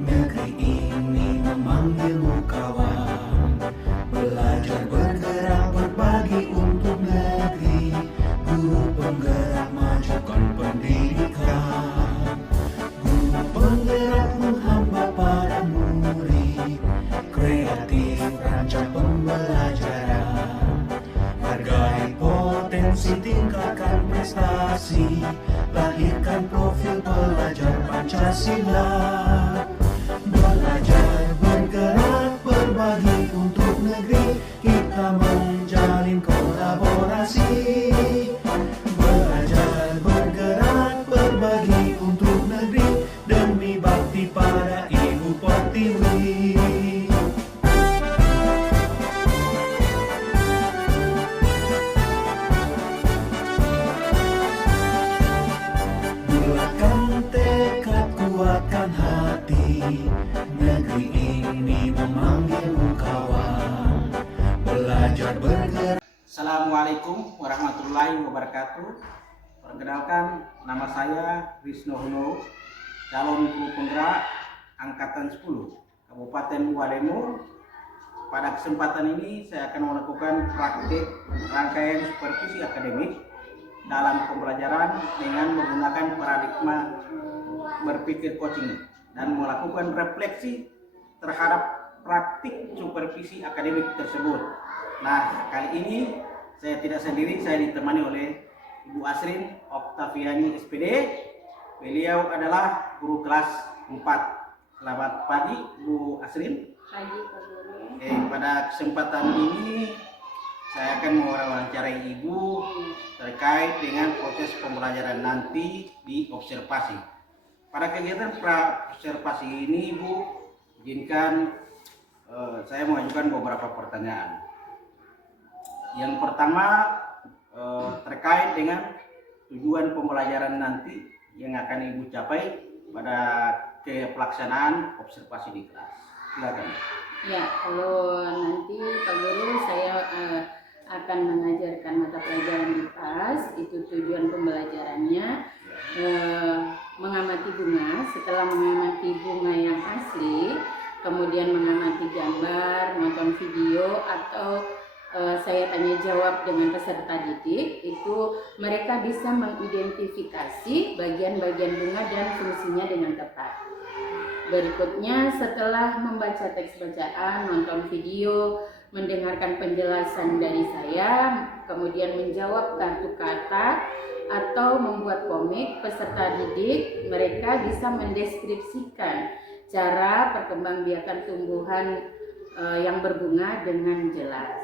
Negeri ini memanggilmu kawan, belajar bergerak berbagi untuk negeri, guru penggerak majukan pendidikan, guru penggerak menghamba pada murid, kreatif rancang pembelajaran, hargai potensi tingkatkan prestasi, lahirkan profil pelajar Pancasila. Belajar bergerak berbagi untuk negeri, kita menjalin kolaborasi. Belajar bergerak berbagi untuk negeri, demi bakti pada Ibu Pertiwi. Bulatkan tekad, kuatkan hati, negeri ini memanggilmu kawan, belajar bergerak. Assalamualaikum warahmatullahi wabarakatuh. Perkenalkan, nama saya Wisnu Huno, calon guru penggerak angkatan 10 Kabupaten Walemo. Pada kesempatan ini saya akan melakukan praktik rangkaian supervisi akademik dalam pembelajaran dengan menggunakan paradigma berpikir coaching dan melakukan refleksi terhadap praktik supervisi akademik tersebut. Nah, kali ini saya tidak sendiri, saya ditemani oleh Ibu Asrin Oktaviani SPD. Beliau adalah guru kelas 4. Selamat pagi Bu Asrin. Pagi Pak Guru. Pada kesempatan ini saya akan mewawancarai Ibu terkait dengan proses pembelajaran nanti di observasi. Pada kegiatan observasi ini, Ibu, izinkan saya mengajukan beberapa pertanyaan. Yang pertama terkait dengan tujuan pembelajaran nanti yang akan Ibu capai pada pelaksanaan observasi di kelas. Silakan. Ya, kalau nanti Pak Guru saya akan mengajarkan mata pelajaran di kelas, itu tujuan pembelajarannya mengamati bunga. Setelah mengamati bunga yang asli, kemudian mengamati gambar, nonton video, atau saya tanya jawab dengan peserta didik, itu mereka bisa mengidentifikasi bagian-bagian bunga dan fungsinya dengan tepat. Berikutnya, setelah membaca teks bacaan, nonton video, mendengarkan penjelasan dari saya, kemudian menjawab kartu kata atau membuat komik, peserta didik mereka bisa mendeskripsikan cara perkembangbiakan tumbuhan yang berbunga dengan jelas.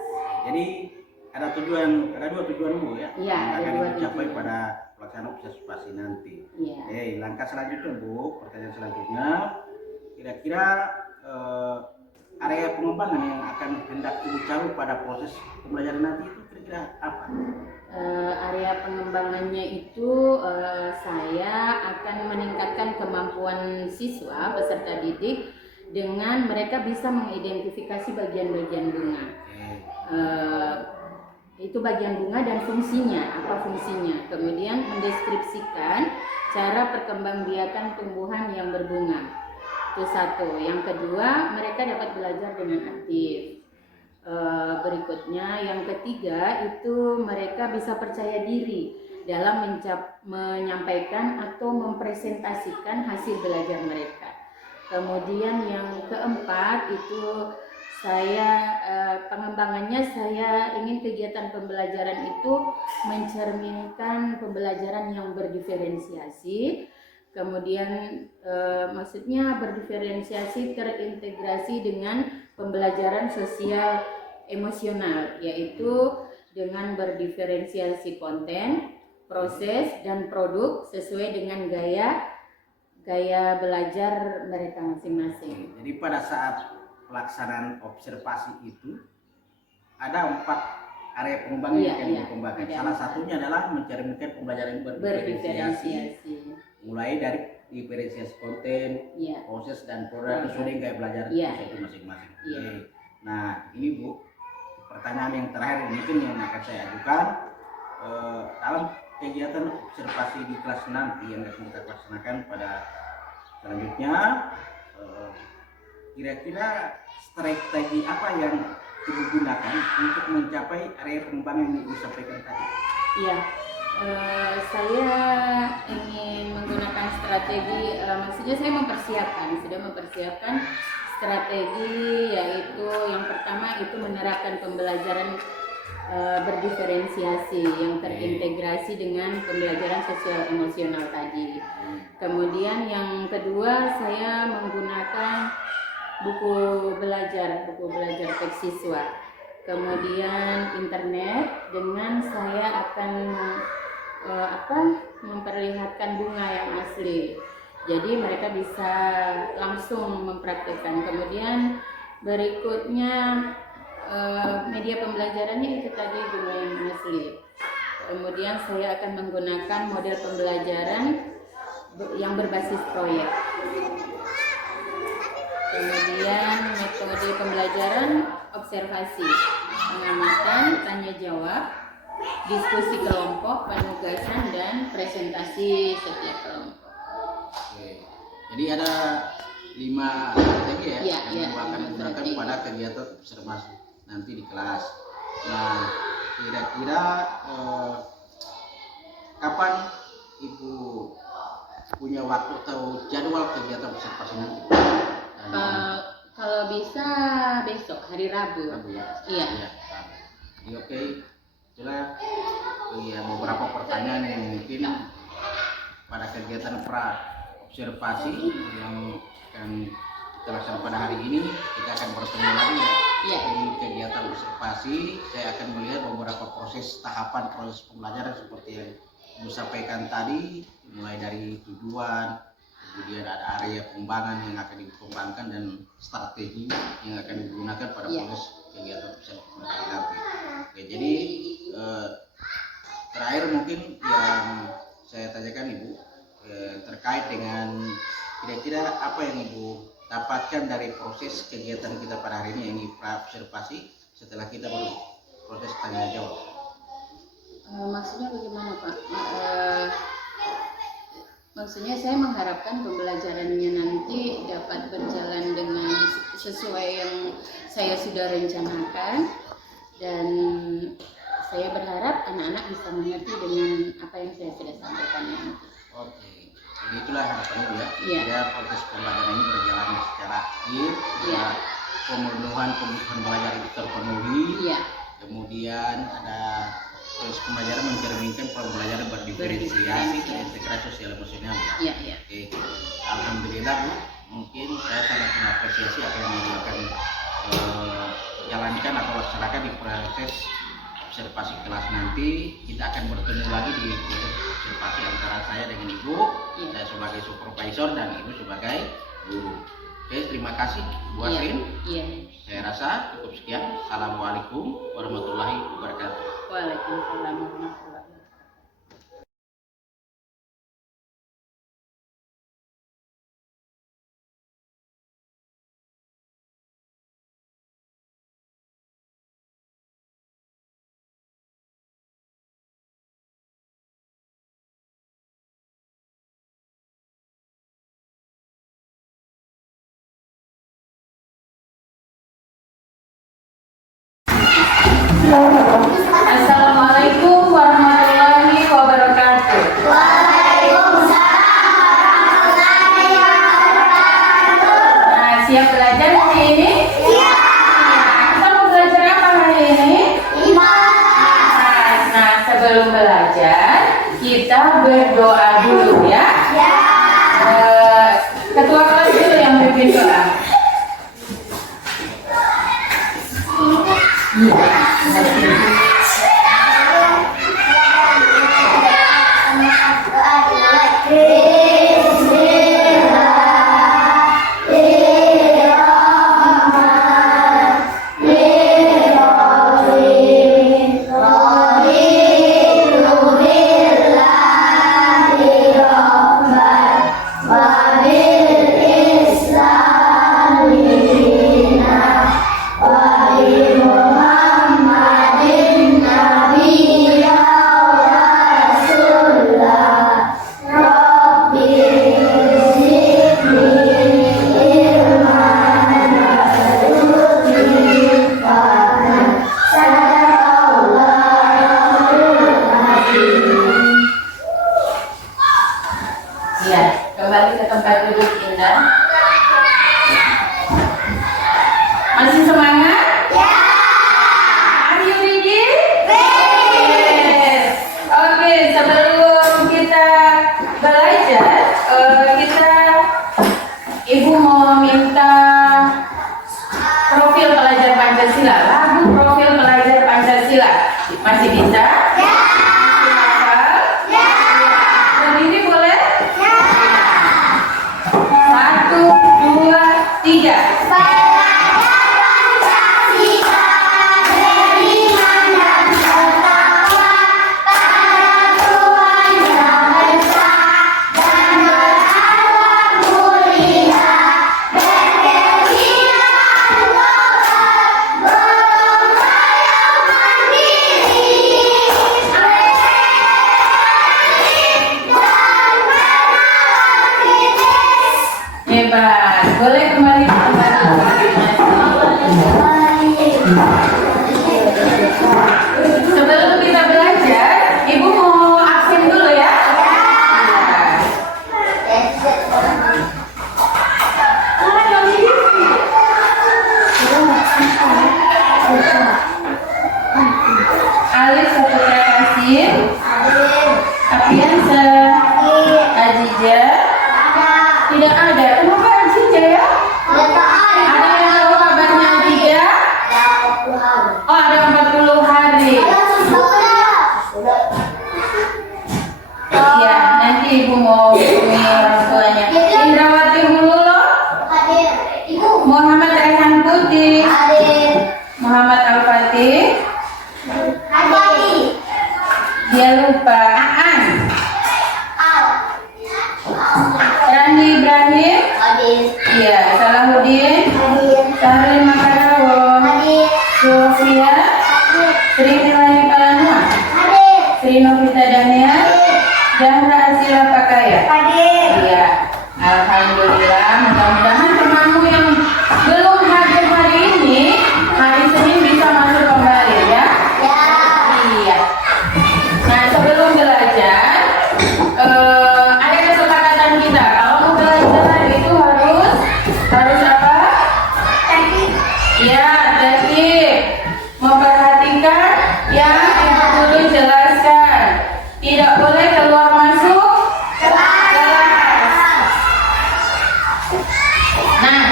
Jadi ada dua tujuan Bu ya, Iya, yang ada akan dua dicapai tujuan. pada pelaksanaan observasi nanti. Iya. Langkah selanjutnya Bu, pertanyaan selanjutnya, kira-kira area pengembangan yang akan hendak Ibu capai pada proses pembelajaran nanti itu kira-kira apa? Area pengembangannya itu saya akan meningkatkan kemampuan siswa peserta didik dengan mereka bisa mengidentifikasi bagian-bagian bunga. Itu bagian bunga dan fungsinya, apa fungsinya. Kemudian mendeskripsikan cara perkembangbiakan tumbuhan yang berbunga. Itu satu. Yang kedua, mereka dapat belajar dengan aktif. Berikutnya, yang ketiga itu mereka bisa percaya diri dalam menyampaikan atau mempresentasikan hasil belajar mereka. Kemudian yang keempat itu pengembangannya saya ingin kegiatan pembelajaran itu mencerminkan pembelajaran yang berdiferensiasi. Kemudian maksudnya berdiferensiasi terintegrasi dengan pembelajaran sosial emosional, yaitu dengan berdiferensiasi konten, proses dan produk sesuai dengan gaya belajar mereka masing-masing. Jadi pada saat pelaksanaan observasi itu ada 4 area pengembangan yang akan dikembangkan. Salah satunya adalah mencerminkan pembelajaran berdiferensiasi. Mulai dari diferensiasi konten, proses dan produk sesuai dengan gaya belajar itu masing-masing. Nah, ini Bu, pertanyaan yang terakhir mungkin yang akan saya ajukan dalam kegiatan observasi di kelas nanti yang akan kita laksanakan pada selanjutnya, kira-kira strategi apa yang digunakan untuk mencapai area pengembangan yang disampaikan tadi? Iya, saya ingin menggunakan strategi, maksudnya saya sudah mempersiapkan strategi, yaitu yang pertama itu menerapkan pembelajaran berdiferensiasi yang terintegrasi dengan pembelajaran sosial emosional tadi. Kemudian yang kedua, saya menggunakan buku belajar teks siswa. Kemudian internet, dengan saya akan memperlihatkan bunga yang asli. Jadi mereka bisa langsung mempraktikkan. Kemudian berikutnya media pembelajarannya itu tadi bunga yang asli. Kemudian saya akan menggunakan model pembelajaran yang berbasis proyek. Kemudian metode pembelajaran observasi, pengamatan, tanya jawab, diskusi kelompok, penugasan, dan presentasi setiap kelompok. Oke. Jadi ada 5 strategi yang akan digunakan pada kegiatan observasi nanti di kelas. Nah, kira-kira kapan Ibu punya waktu atau jadwal kegiatan observasi nanti? Kalau bisa besok hari Rabu. Iya. Jadi oke. Itulah beberapa pertanyaan yang mungkin pada kegiatan observasi yang akan kita laksanakan pada hari ini. Kita akan bertemu lagi di kegiatan observasi. Saya akan melihat beberapa proses pembelajaran seperti yang Ibu sampaikan tadi, mulai dari tujuan, kemudian ada area pengembangan yang akan dikembangkan dan strategi yang akan digunakan pada proses kegiatan observasi nanti. Oke, jadi terakhir mungkin yang saya tanyakan Ibu terkait dengan kira-kira apa yang Ibu dapatkan dari proses kegiatan kita pada hari ini, yang observasi setelah kita proses tanya jawab. Maksudnya bagaimana Pak? Maksudnya saya mengharapkan pembelajarannya nanti dapat berjalan dengan sesuai yang saya sudah rencanakan, dan saya berharap anak-anak bisa mengerti dengan apa yang saya sudah sampaikan nanti. Oke, jadi itulah harapannya ya. Proses pembelajaran ini berjalan secara aktif, kebutuhan belajar itu terpenuhi. Kemudian ada proses pembelajaran mencerminkan pembelajaran berdiferensiasi, terintegrasi sosial emosional. Oke, alhamdulillah Bu, mungkin saya sangat mengapresiasi apa yang akan jalankan atau laksanakan di proses observasi kelas nanti. Kita akan bertemu lagi di proses observasi antara saya dengan Ibu, saya sebagai supervisor dan Ibu sebagai guru. Oke, terima kasih Bu Asrin. Saya rasa cukup sekian. Assalamualaikum warahmatullahi wabarakatuh. Waalaikumsalam warahmatullahi wabarakatuh. Assalamualaikum warahmatullahi wabarakatuh. Nah, siap belajar hari ini? Kita mau belajar apa hari ini? Nah, sebelum belajar kita berdoa dulu ya. Ketua kelas dulu yang pimpin doa. Ya, kembali ke tempat duduk Indah. Masih semangat? Ya. Are you ready? Yes. Oke, sebelum kita belajar, Ibu mau minta profil pelajar Pancasila, lagu profil pelajar Pancasila. Masih bisa? Ya. Ya. Berdiri boleh? Ya. 1, 2, 3. Hebat. Boleh kembali ke tempat sebelum kita belajar, Ibu mau absen dulu ya. Alif Saputra Kasim, Apiansa, Azija. Tidak ada. Kenapa Azija ya? Ada yang tahu kabarnya Azija? Oh, ada 40 hari. Iya, nanti Ibu mau hubungi orang tuanya. Indrawati Hululo, Muhammad Rehan Putih, Muhammad Al-Fatih. Dia lupa. Aan, Randi Ibrahim. Iya, Salahuddin, Sahrul Makarawo, Sofia, Sri Nilani Palanua, Sri Novita Daniel, Zahra Asila Pakaya. Iya, alhamdulillah. Mudah-mudahan temanmu yang belum hadir hari ini, hari Senin bisa masuk kembali ya. Iya. Nah, sebelum belajar, ada kesepakatan kita. Kalau mau belajar itu harus apa? Ya, tertib. Memperhatikan yang Ibu Guru jelaskan. Tidak boleh keluar masuk kelas. Nah,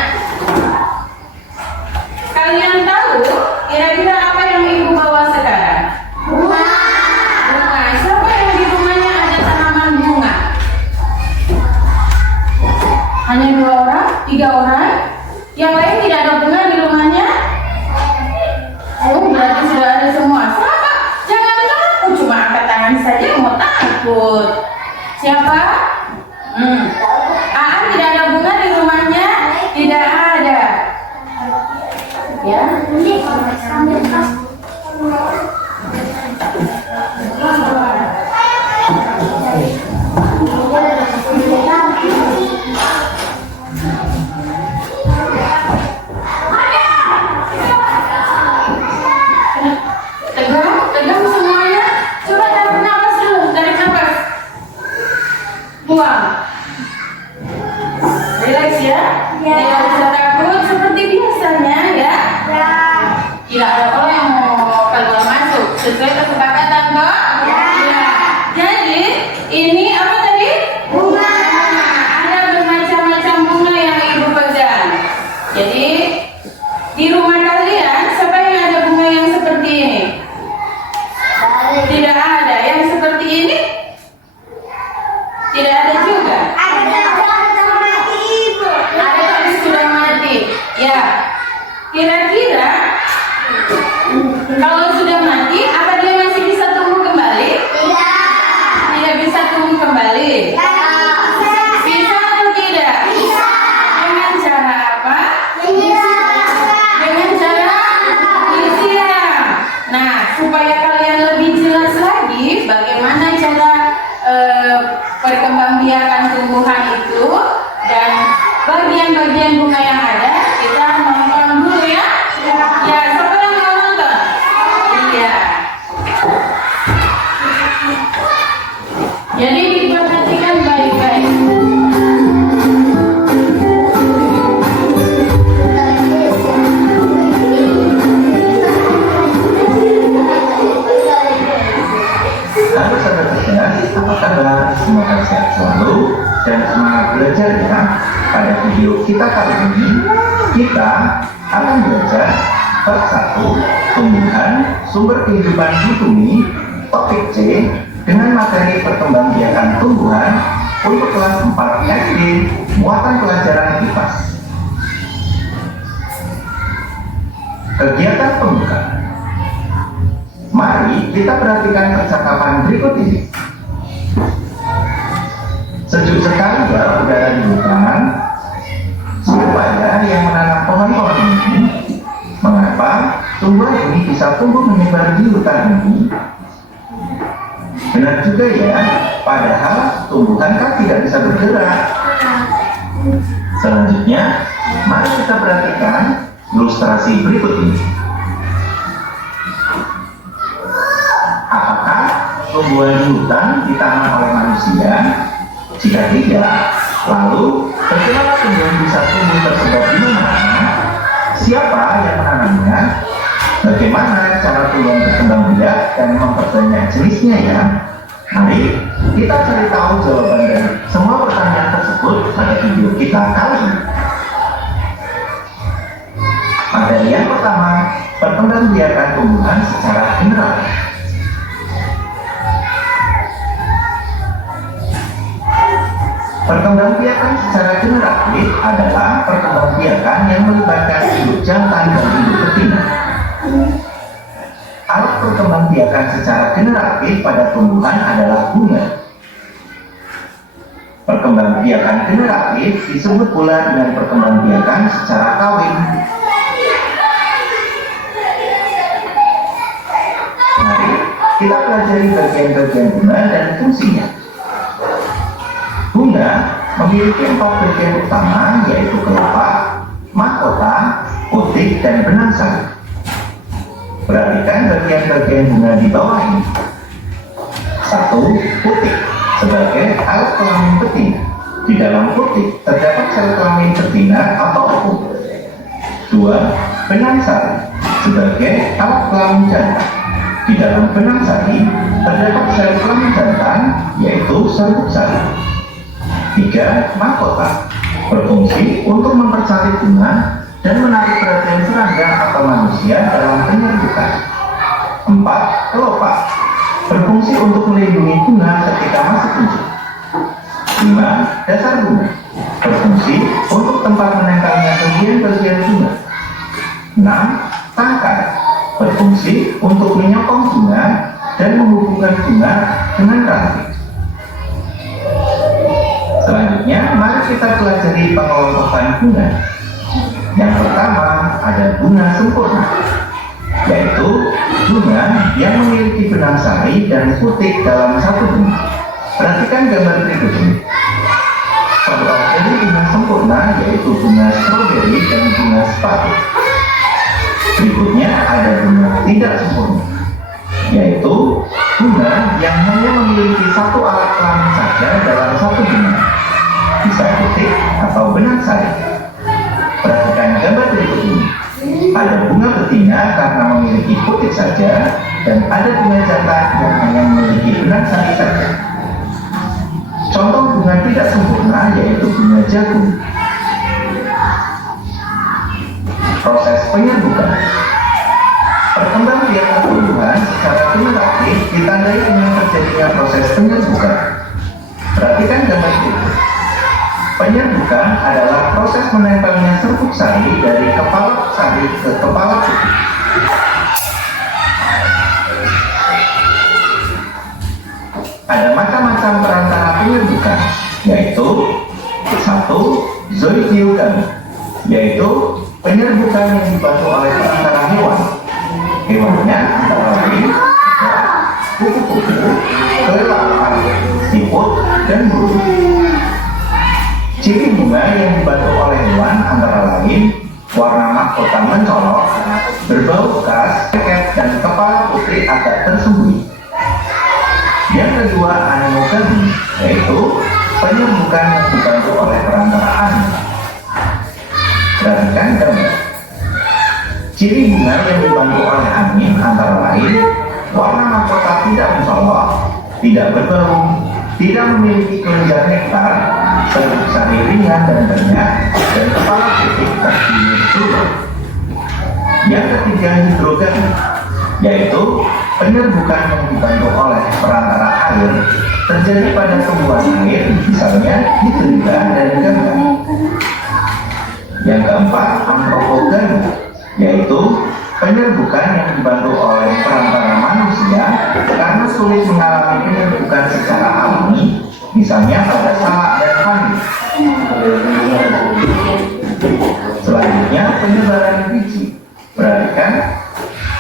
kalian tahu kira-kira apa yang Ibu bawa sekarang? Bunga. Siapa yang di rumahnya ada tanaman bunga? Hanya 2 orang, 3 orang. Yang lain tidak ada bunga di rumahnya? Oh, berarti sudah ada semua. Siapa? Jangan takut, cuma angkat tangan saja mau takut. Siapa? Aan tidak ada bunga di rumahnya? Tidak ada. Ya. Tegang semuanya. Coba tarik nafas dulu, tarik nafas. Buang. Relax ya. Tidak usah takut seperti biasanya ya. Tidak ada orang yang mau keluar masuk. Sesuai kesepakatan toh? Ya. Jadi ini apa tadi? Bunga. Ada bermacam-macam bunga yang Ibu pegang. Jadi di rumah kalian siapa yang ada bunga yang seperti ini? Tidak ada. Yang seperti ini? Tidak ada juga. Ada tapi sudah mati. Ya. Kira-kira kalau sudah mati, apa dia masih bisa tumbuh kembali? Tidak bisa tumbuh kembali. Bisa atau tidak? Dengan cara apa? Dengan cara disiram. Nah, supaya kalian lebih jelas lagi bagaimana cara perkembangbiakan tumbuhan itu dan bagian-bagian bunga yang ada, kita nonton dulu ya. Ya, siapa yang mau nonton? Iya. Jadi diperhatikan baik-baik. selalu dan semangat belajar ya. Pada video kita kali ini, kita akan belajar bab 1, tumbuhan, sumber kehidupan di bumi, topik C, dengan materi perkembangbiakan tumbuhan untuk kelas 4 SD, muatan pelajaran IPA. Kegiatan pembuka. Mari kita perhatikan percakapan berikut ini. Sejuk sekali ya udara di hutan. Siapa ya yang menanam pohon-pohon ini? Mengapa tumbuhan ini bisa tumbuh menyebar di hutan ini? Benar juga ya, padahal tumbuhan kan tidak bisa bergerak. Selanjutnya, mari kita perhatikan ilustrasi berikut ini. Apakah tumbuhan di hutan ditanam oleh manusia? Jika tidak, lalu bagaimana tumbuhan bisa tumbuh tersebar di mana-mana? Siapa yang menanamnya? Bagaimana cara tumbuhan berkembang biak dan memperbanyak jenisnya ya? Mari kita cari tahu jawaban dari semua pertanyaan tersebut pada video kita kali ini. Materi yang pertama, perkembangbiakan tumbuhan secara general. Perkembangbiakan secara generatif adalah perkembangbiakan yang melibatkan induk jantan dan induk betina. Alat perkembangbiakan secara generatif pada tumbuhan adalah bunga. Perkembangbiakan generatif disebut pula dengan perkembangbiakan secara kawin. Mari kita pelajari bagian-bagian bunga dan fungsinya. Bunga memiliki 4 bagian utama, yaitu kelopak, mahkota, putik, dan benang sari. Perhatikan bagian-bagian bunga di bawah ini. 1. Putik sebagai alat kelamin betina. Di dalam putik terdapat sel kelamin betina atau ovum. 2. Benang sari sebagai alat kelamin jantan. Di dalam benang sari terdapat sel kelamin jantan, yaitu serbuk sari. 3. Mahkota berfungsi untuk mempercantik bunga dan menarik perhatian serangga atau manusia dalam penyerbukan. 4. Kelopak berfungsi untuk melindungi bunga ketika masih kuncup. 5. Dasar bunga berfungsi untuk tempat menempelnya bagian-bagian bunga. 6. Tangkai berfungsi untuk menyokong bunga dan menghubungkan bunga dengan ranting. Selanjutnya, mari kita pelajari pengelompokan bunga. Yang pertama ada bunga sempurna, yaitu bunga yang memiliki benang sari dan putik dalam satu bunga. Perhatikan gambar berikut ini. Contoh dari bunga sempurna yaitu bunga stroberi dan bunga sepatu. Berikutnya ada bunga tidak sempurna, yaitu bunga yang hanya memiliki satu alat kelamin saja dalam satu bunga, bisa putik atau benang sari. Perhatikan gambar berikut ini. Ada bunga betina karena memiliki putik saja, dan ada bunga jantan yang hanya memiliki benang sari saja. Contoh bunga tidak sempurna yaitu bunga jagung. Proses penyerbukan. Perkembangbiakan tumbuhan secara generatif ditandai dengan terjadinya proses penyerbukan. Perhatikan gambar berikut. Penyerbukan adalah proses menempelnya serbuk sari dari kepala sari ke kepala putik. Ada macam-macam perantara penyerbukan, yaitu 1. Zoidiogami, yaitu penyerbukan yang dibantu oleh perantara hewan. Hewannya antara lain kupu-kupu, kelelawar, siput, dan burung. Ciri bunga yang dibantu oleh hewan antara lain warna mahkota mencolok, berbau khas, leket, dan kepala putih agak tersembunyi. Yang kedua, anemogami, yaitu penyerbukan yang dibantu oleh perantara angin. Perhatikan gambar. Ciri bunga yang dibantu oleh angin antara lain warna mahkota tidak mencolok, tidak berbau, tidak memiliki kelenjar nektar, bentuk sari ringan dan banyak, dan kepala putih terdiri berturut. Yang ketiga, hidrogami, yaitu penyerbukan yang dibantu oleh perantara air terjadi pada tumbuhan air, misalnya hidrida dan gamba. Yang keempat, antropogami, yaitu penyerbukan yang dibantu oleh perantara manusia karena sulit mengalami penyerbukan secara alami, misalnya pada salak dan honey. Selanjutnya, penyebaran biji. Perhatikan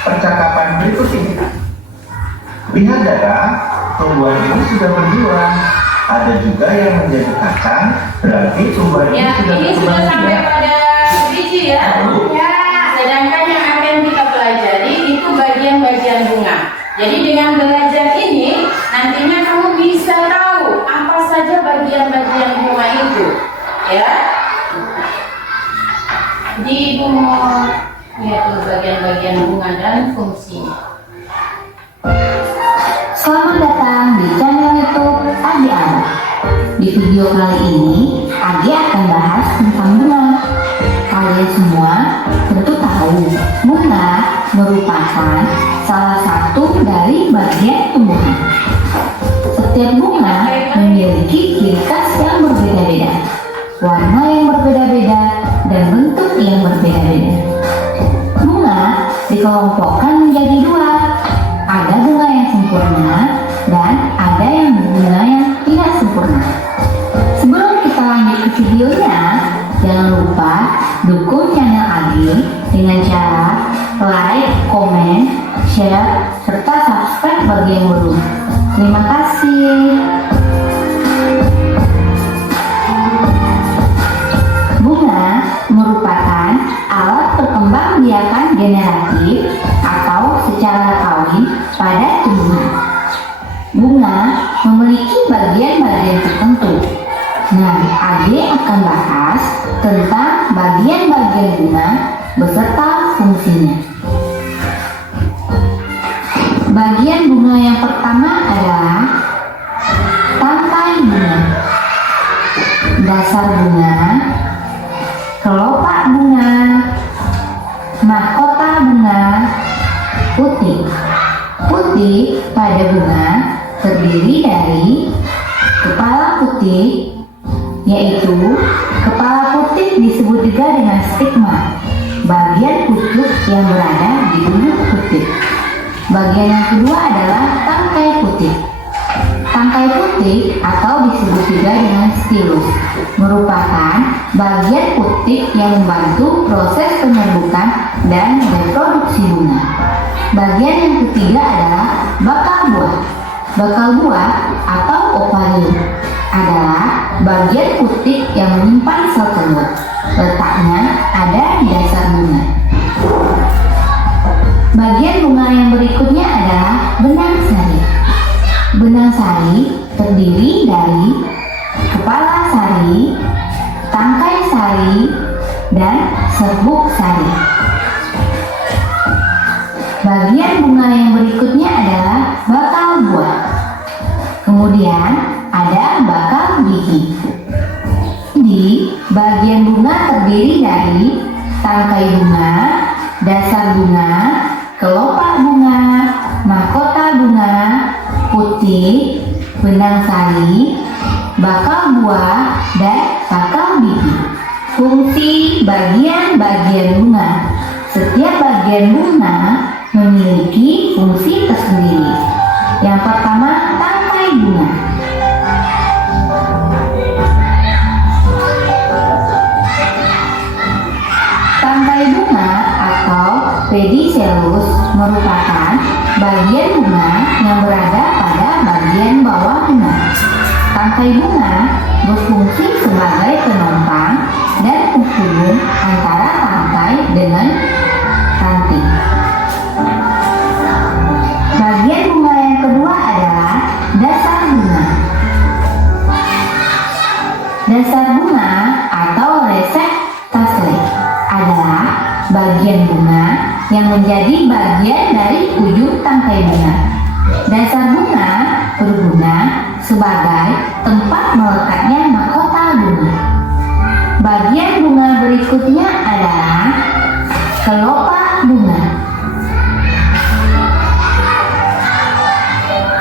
percakapan berikut ini. Lihat darah, tumbuhan ini sudah berbuah. Ada juga yang menjadi kacang, berarti tumbuhan ini sudah ini sudah sampai pada biji ya. Sedangkan yang akan kita pelajari itu bagian-bagian bunga. Jadi dengan belajar ini nantinya kamu bisa tahu apa saja bagian-bagian bunga itu, ya. Di bunga yaitu bagian-bagian bunga dan fungsinya. Selamat datang di channel YouTube Agi Ara. Di video kali ini, Agi akan bahas tentang bunga. Kalian semua tentu tahu, bunga merupakan salah satu dari bagian tumbuhan. Setiap bunga memiliki ciri khas yang berbeda-beda, warna yang berbeda-beda, dan bentuk yang berbeda-beda. Bunga dikelompokkan menjadi dua. Ada bunga yang sempurna dan ada yang bunga yang tidak sempurna. Sebelum kita lanjut ke videonya, jangan lupa dukung channel Agi dengan cara like, komen, share, serta subscribe bagi yang belum. Terima kasih. Bunga merupakan alat perkembangbiakan generatif atau secara kawin pada tumbuhan. Bunga memiliki bagian-bagian tertentu. Nah, Ade akan bahas tentang bagian-bagian bunga beserta fungsinya. Bagian bunga yang pertama adalah tangkai bunga, dasar bunga, kelopak bunga, mahkota bunga, putih. Putih pada bunga terdiri dari kepala putih, yaitu kepala putih disebut juga dengan stigma, bagian pucuk yang berada di ujung putih. Bagian yang kedua adalah tangkai putih. Tangkai putih atau disebut juga dengan stilus merupakan bagian putih yang membantu proses penyerbukan dan reproduksi bunga. Bagian yang ketiga adalah bakal buah. Bakal buah atau ovarium adalah bagian putih yang menyimpan sel telur. Letaknya ada di dasar bunga. Bagian bunga yang berikutnya adalah benang sari. Benang sari terdiri dari kepala sari, tangkai sari, dan serbuk sari. Bagian bunga yang berikutnya adalah bakal buah. Kemudian ada bakal gigi. Di bagian bunga terdiri dari tangkai bunga, dasar bunga, kelopak bunga, mahkota bunga, putih, benang sari, bakal buah, dan bakal gigi. Fungsi bagian-bagian bunga. Setiap bagian bunga memiliki fungsi tersendiri. Yang pertama, tangkai bunga. Tangkai bunga atau pedicellus merupakan bagian bunga yang berada pada bagian bawah bunga. Tangkai bunga berfungsi sebagai penopang dan penghubung antara tangkai dengan ranting. Bagian bunga yang kedua adalah dasar bunga. Dasar bunga atau receptacle adalah bagian bunga yang menjadi bagian dari ujung tangkai bunga. Dasar bunga berguna sebagai tempat melekatnya mahkota bunga. Bagian bunga berikutnya adalah kelopak bunga.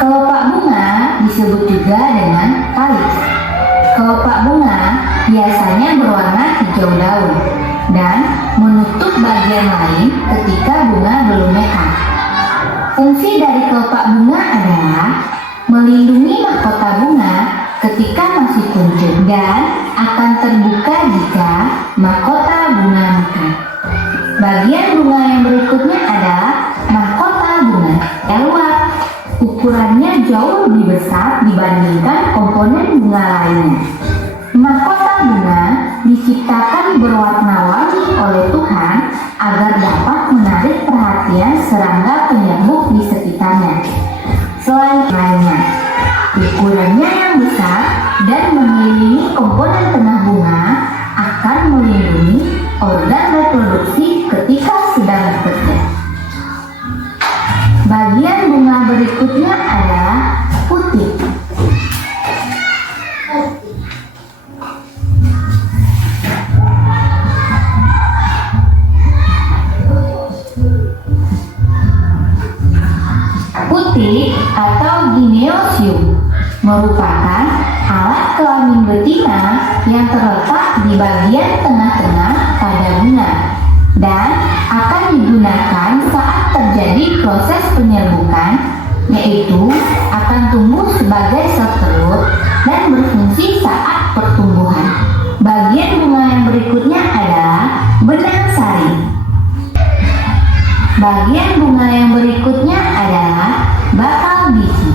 Kelopak bunga disebut juga dengan kalis. Kelopak bunga biasanya berwarna hijau daun dan menutup bagian lain ketika bunga belum mekar. Fungsi dari kelopak bunga adalah melindungi mahkota bunga ketika masih kuncup dan akan terbuka jika mahkota bunga mekar. Bagian bunga yang berikutnya adalah mahkota bunga yang luar. Ukurannya jauh lebih besar dibandingkan komponen bunga lainnya. Mahkota bunga diciptakan berwarna-warni oleh Tuhan agar dapat menarik perhatian serangga penyerbuck di sekitarnya. Selain lainnya, ukurannya yang besar dan mengelilingi komponen tengah bunga akan melindungi organ reproduksi ketika sedang bekerja. Bagian bunga berikutnya adalah putih. Putih atau gineosium merupakan alat kelamin betina yang terletak di bagian tengah-tengah pada bunga dan akan digunakan saat terjadi proses penyerbukan, yaitu akan tumbuh sebagai sel telur dan berfungsi saat pertumbuhan. Bagian bunga yang berikutnya adalah benang sari. Bagian bunga yang berikutnya adalah bakal biji.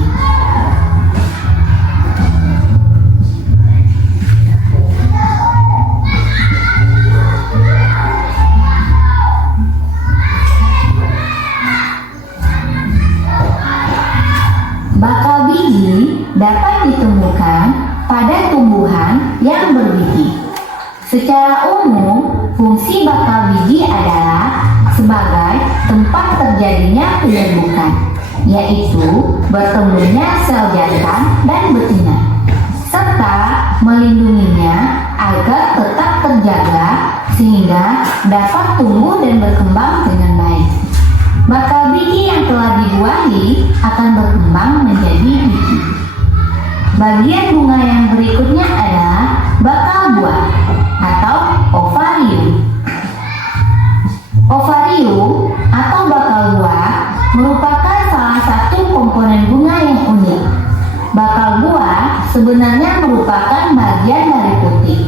Bakal biji dapat ditemukan pada tumbuhan yang berbiji. Secara umum, fungsi bakal biji adalah sebagai tempat terjadinya penyerbukan, yaitu bertemunya sel jantan dan betina, serta melindunginya agar tetap terjaga sehingga dapat tumbuh dan berkembang dengan baik. Bakal biji yang telah dibuahi akan berkembang menjadi biji. Bagian bunga yang berikutnya adalah bakal buah atau ovarium. Ovarium atau bakal buah merupakan salah satu komponen bunga yang unik. Bakal buah sebenarnya merupakan bagian dari putih.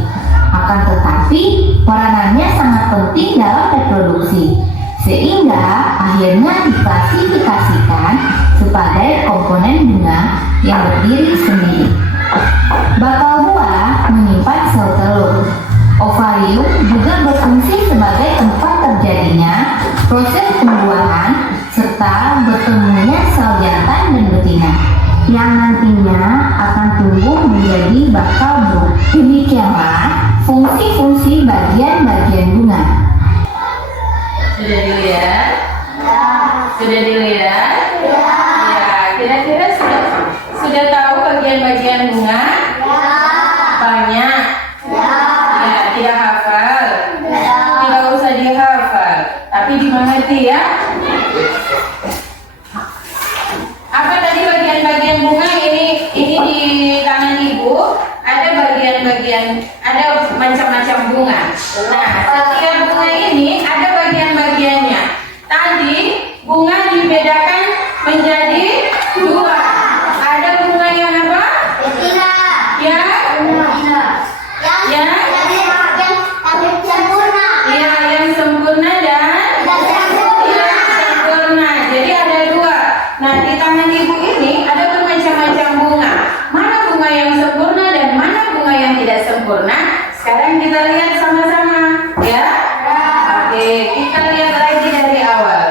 Akan tetapi, peranannya sangat penting dalam reproduksi, sehingga akhirnya diklasifikasikan sebagai komponen bunga yang berdiri sendiri. Bakal buah menyimpan sel telur. Ovarium juga berfungsi sebagai tempat terjadinya proses pembuahan serta bertemunya sel jantan dan betina yang nantinya akan tumbuh menjadi bakal buah. Demikianlah fungsi-fungsi bagian-bagian bunga. Sudah dilihat? Sudah dilihat? Ya, kira-kira sudah tahu bagian-bagian bunga? Banyak. Ya, tidak hafal. Tidak usah dihafal, tapi dimengerti ya. Apa tadi bagian-bagian bunga ini di tangan ibu? Ada bagian-bagian, ada macam-macam bunga. Nah, setiap bunga ini ada bagian-bagiannya. Tadi bunga dibedakan menjadi dua. Ada bunga yang apa? Ya. Ya, yang sempurna dan sempurna. Jadi ada dua. Nah, di tangan ibu ini ada bermacam-macam bunga. Mana bunga yang sempurna dan mana bunga yang tidak sempurna? Sekarang kita lihat sama-sama, ya. Oke, kita lihat lagi dari awal.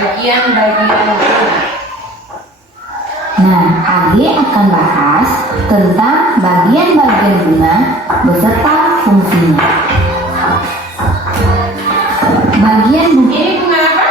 Bagian-bagian bunga. Nah, Ade akan bahas tentang bagian-bagian bunga beserta fungsinya. Bagian bunga Ini bunga apa?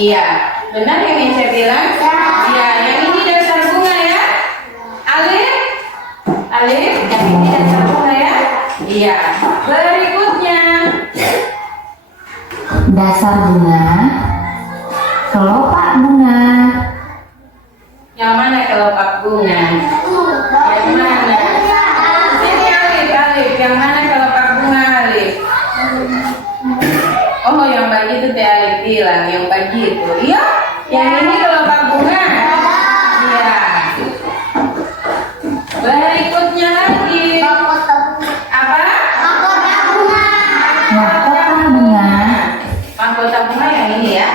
Iya, benar yang Ece bilang? Iya, yang ini dasar bunga ya? Alif? Alif, yang ini dasar bunga ya? Iya. Berikutnya. Dasar bunga, kelopak bunga. Yang mana kelopak bunga? Yang mana? Sini Alif, Alif. Yang mana kelopak bunga Alif? Oh, yang bagi itu Teh Alif bilang, yang bagi itu. Iya, yang ini kelopak bunga. Iya. Berikutnya lagi. Apa? Mahkota bunga. Mahkota bunga yang ini ya?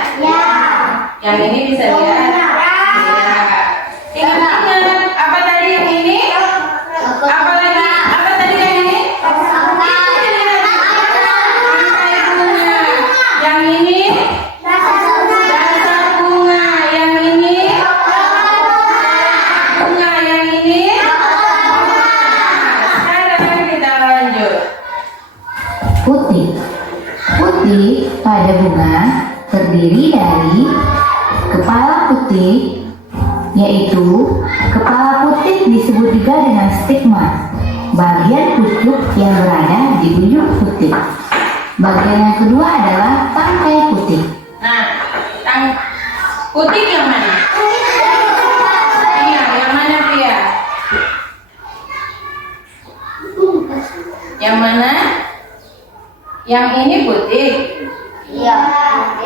Yang ini bisa lihat. Ingat-ingat, apa tadi yang ini? Apa lagi? Apa tadi yang ini? Rangkai bunga. Yang ini? Dasar bunga. Yang ini? Bunga. Yang ini? Sekarang kita lanjut. Putih. Putih pada bunga terdiri dari kepala putih, yaitu kepala putih disebut juga dengan stigma, bagian pucuk yang berada di ujung putih. Bagian yang kedua adalah tangkai putih. Nah, putih yang mana? Iya, yang mana Pia? Yang mana? Yang ini putih.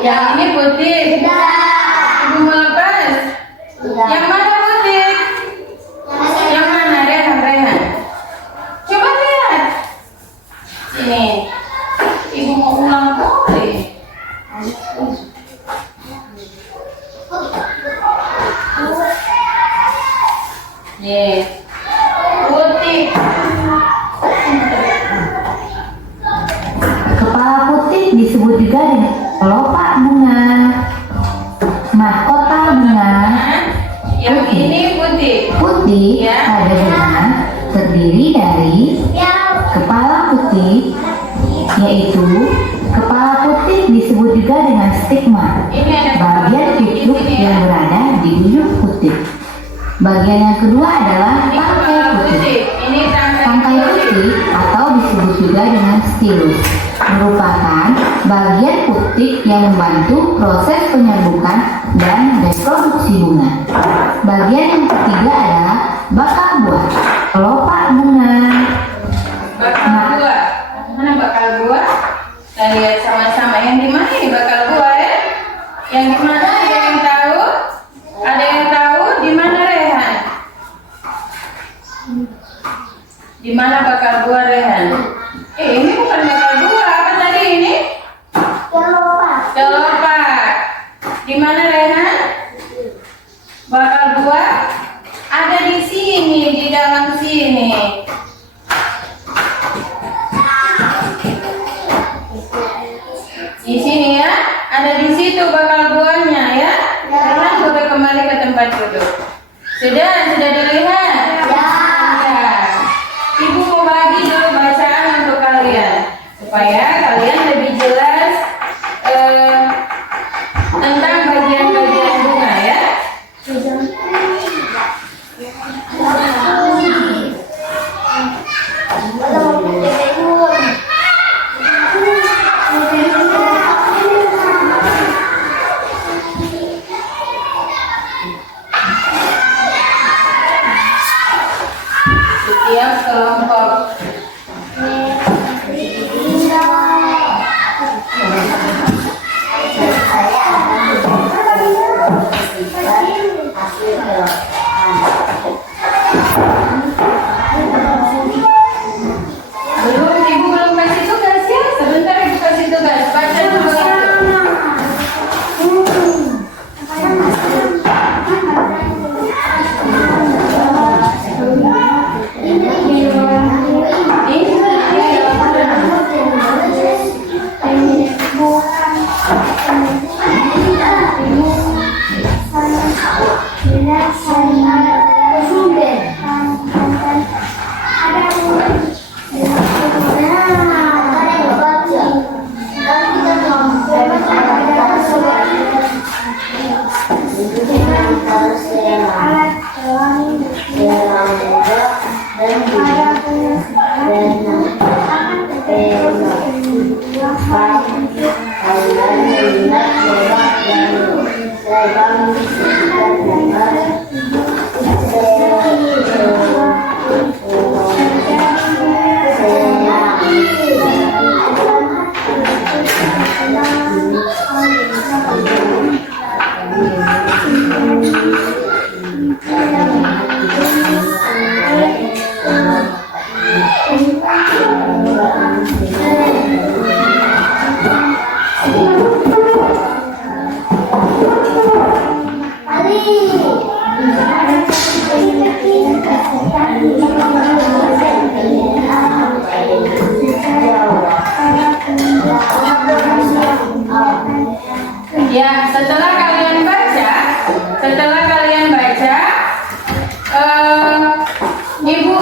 Yang ini putih. Ibu mau lepas? Yang mana putih? Yang mana? Rehan. Coba lihat. Sini. Ibu mau ulang boleh. Nih. Putih. Kepala putih disebut juga dengan kelopak bunga, mahkota bunga. Yang ini putih. Putih Ya. pada bunga terdiri dari kepala putih, yaitu kepala putih disebut juga dengan stigma, Ini ada bagian pucuk yang berada di ujung putih. Bagian yang kedua adalah Ini tangkai kepala putih. putih. Ini Tangkai putih atau disebut juga dengan stilus merupakan bagian putih yang membantu proses penyerbukan dan reproduksi bunga. Bagian yang ketiga adalah bakal buah, kelopak bunga. bakal buah. Mana bakal buah? Kita lihat sama-sama. Yang di mana ini bakal buah ya? Yang di mana? Ada yang tahu? Ada yang tahu? Di mana Rehan? Di mana bakal buah Rehan? Ini bukan bakal buah. Apa tadi ini? Kelopak. Di mana Rehan? Bakal buah? Ada di sini, di dalam sini. Ya, setelah kalian baca, ibu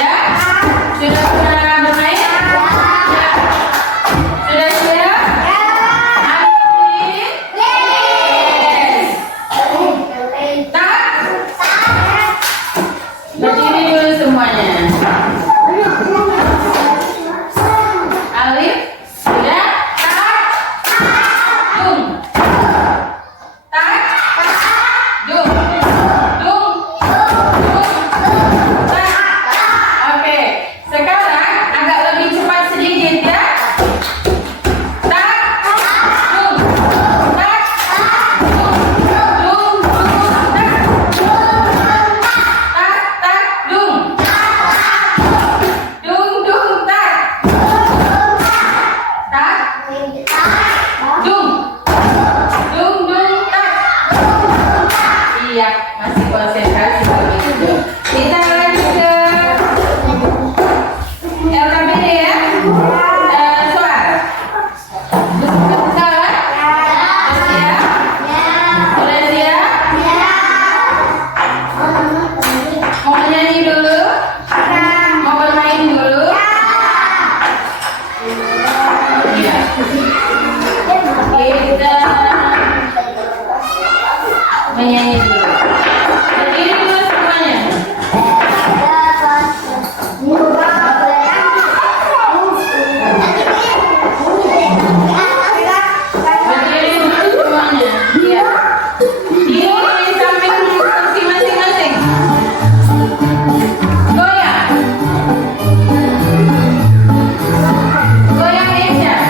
ya, sudah bermain? Ya. Sudah siap? Berdiri dulu semuanya. Alif, sudah, dung, dung, dung, Oke, sekarang agak lebih cepat sedikit ya. Dung, dung, Iya, masih konsentrasi begitu. Kita lanjut ke LKPD ya. Soal. Sudah siap? Sudah siap? Mau nyanyi dulu? Mau bermain dulu? Iya. Kita menyanyi dulu. Berdiri dulu semuanya. Berdiri dulu semuanya. Iya. Diri di samping kursi masing-masing. Goyang. Goyang Indah.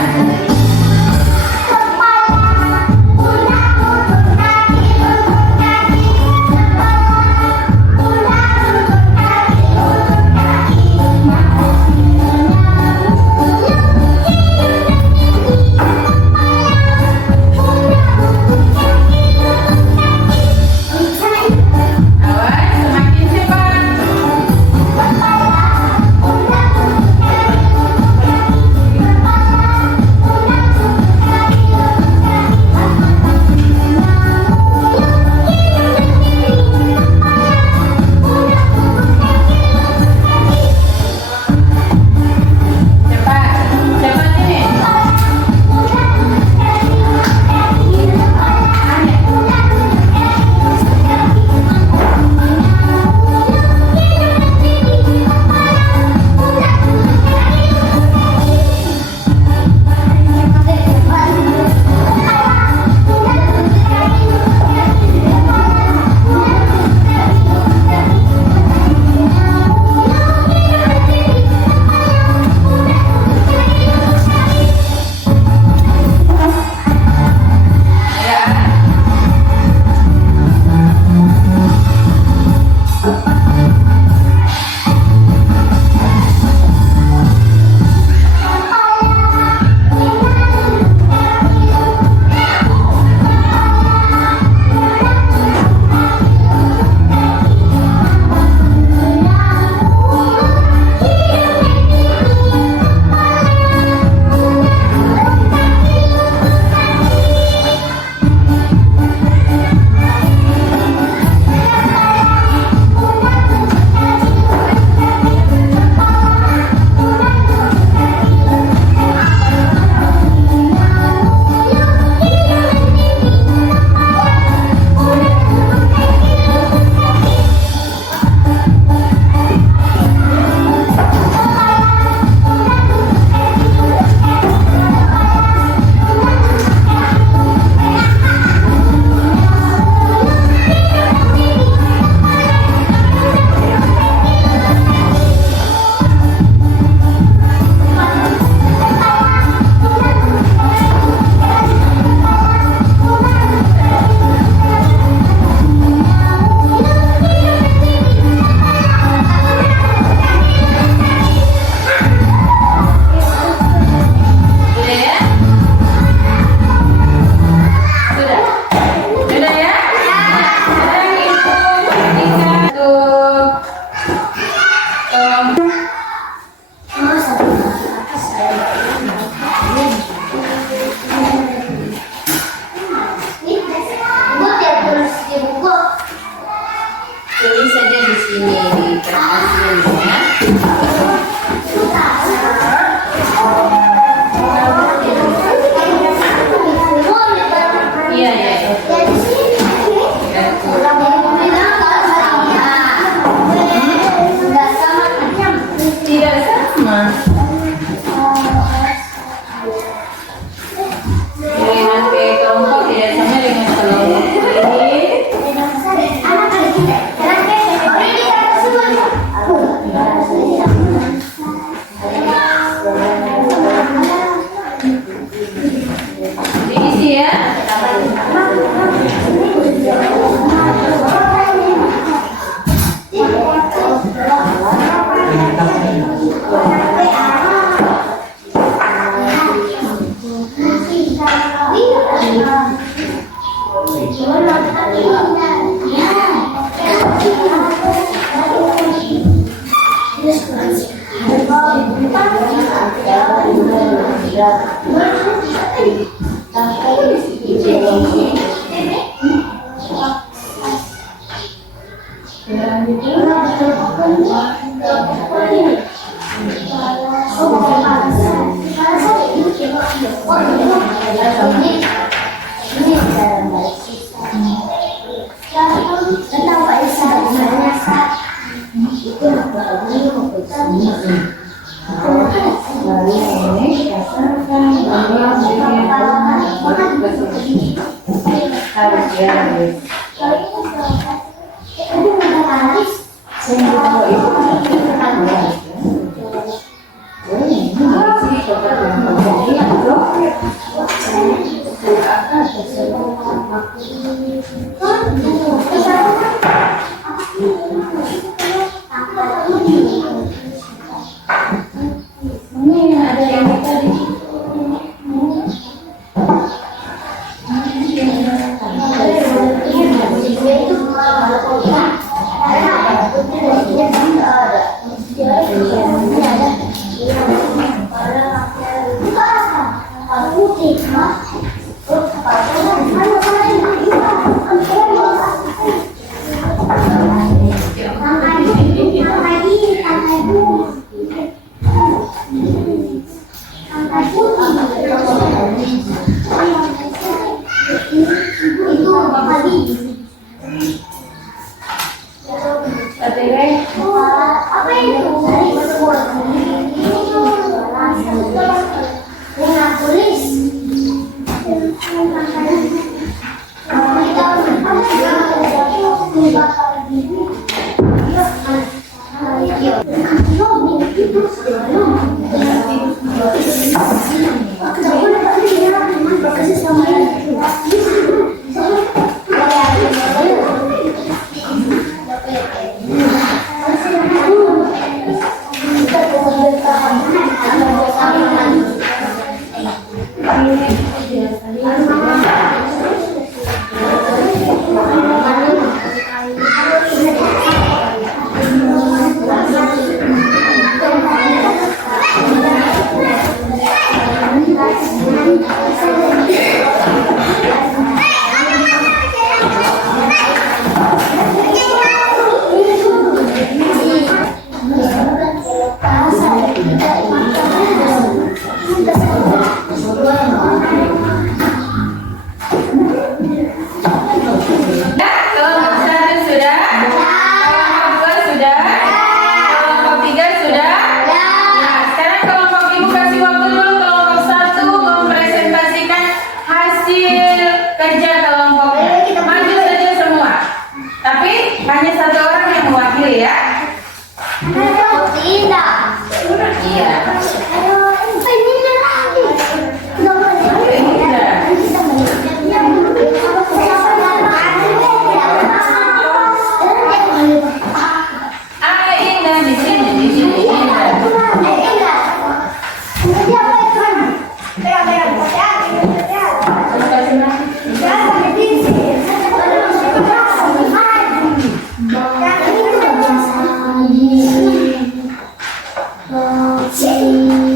Sim.